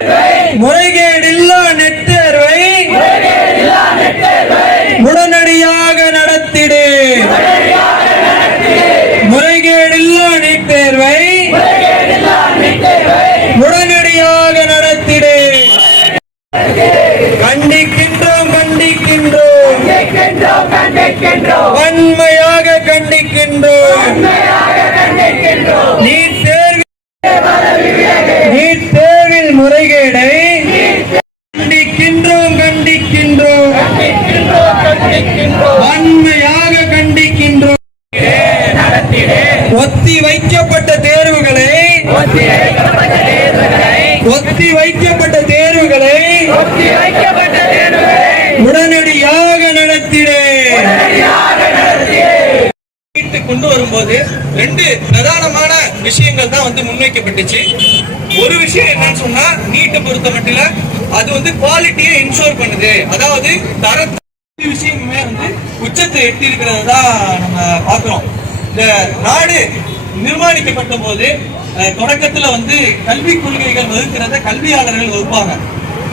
முறைகேடில்லா net தேர்வை உடனடியாக நடத்திடு. முறைகேடில்லா net தேர்வை உடனடியாக நடத்திடு. கண்டிக்கின்றோம் கண்டிக்கின்றோம் வன்மையாக கண்டிக்கின்றோம். நீட் தேர்வில் முறைகேடை கண்டிக்கின்றோம் கண்டிக்கின்றோம் வன்மையாக கண்டிக்கின்றோம். ஒத்தி வைக்கப்பட்ட தேர்வுகளை உடனடியாக நடத்திட. கொண்டு வரும்போது ரெண்டு பிரதானமான விஷயங்கள் தான் முன்வைக்கப்பட்டுச்சு. ஒரு விஷயம் என்னன்னு சொன்னா, நீட்டை பொறுத்த மட்டும் அது குவாலிட்டியை இன்ஷூர் பண்ணுது. அதாவது தரத்து விஷயமே உச்சத்தை எட்டி இருக்கிறது தான் நம்ம பார்க்கிறோம். இந்த நாடு நிர்மாணிக்கப்பட்ட போது தொடக்கத்துல கல்விக் கொள்கைகள் வகுக்கிறத கல்வியாளர்கள் வகுப்பாங்க.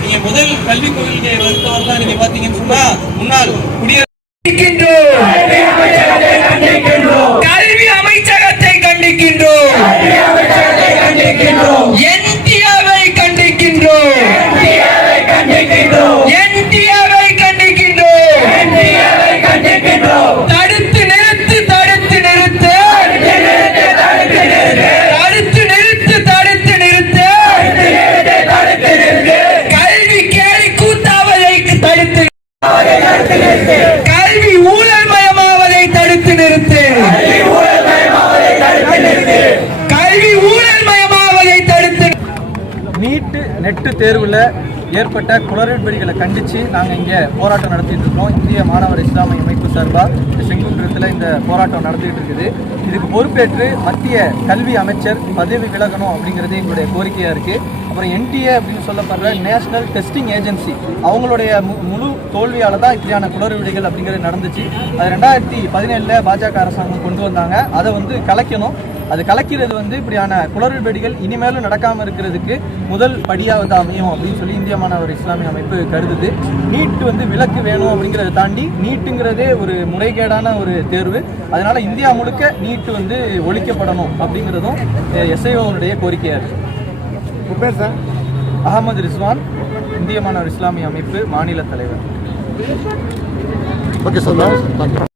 நீங்க முதல் கல்விக் கொள்கையை வகுத்தவர் தான் நீங்க பாத்தீங்கன்னு சொன்னா முன்னாள் கல்வி அமைச்சகத்தை கண்டிக்கின்றோம். என்டிஏவை கண்டிக்கின்றோம். தடுத்து நிறுத்து தடுத்து நிறுத்து தடுத்து நிறுத்து தடுத்து நிறுத்து. கல்வி கேலி கூத்தாவதை தடுத்து, கல்வி ஊழல் மயமாவதை தடுத்து நிறுத்து. கல்வி ஊழல் மயமாவதை தடுத்து. நீட் நெட் தேர்வுல ஏற்பட்ட குளறுபடிகளை கண்டிச்சு நாங்கள் இங்கே போராட்டம் நடத்திட்டு இருக்கோம். இந்திய மாணவர் இஸ்லாமிய அமைப்பு சார்பாக செங்குன்றத்தில் இந்த போராட்டம் நடத்திட்டு இருக்குது. இதுக்கு பொறுப்பேற்று மத்திய கல்வி அமைச்சர் பதவி விலகணும் அப்படிங்கிறது எங்களுடைய கோரிக்கையாக இருக்குது. அப்புறம் என்டிஏ அப்படின்னு சொல்லப்படுற நேஷனல் டெஸ்டிங் ஏஜென்சி அவங்களுடைய முழு தோல்வியால் தான் இப்படியான குளறுபடிகள் அப்படிங்கிறது நடந்துச்சு. அது 2017 பாஜக அரசாங்கம் கொண்டு வந்தாங்க. அதை கலைக்கணும். அது கலக்கிறது இப்படியான குளறுபடிகள் இனிமேலும் நடக்காமல் இருக்கிறதுக்கு முதல் படியாக அமையும் அப்படின்னு சொல்லி இந்திய மாணவர் இஸ்லாமிய அமைப்பு கருதுது. நீட் விலக்கு வேணும் அப்படிங்கிறத தாண்டி நீட்டுங்கிறதே ஒரு முறைகேடான ஒரு தேர்வு. அதனால இந்தியா முழுக்க நீட் ஒழிக்கப்படணும் அப்படிங்கிறதும் எஸ்ஐஓனுடைய கோரிக்கையாக இருக்கு. அகமது ரிஸ்வான், இந்திய மாணவர் இஸ்லாமிய அமைப்பு மாநில தலைவர்.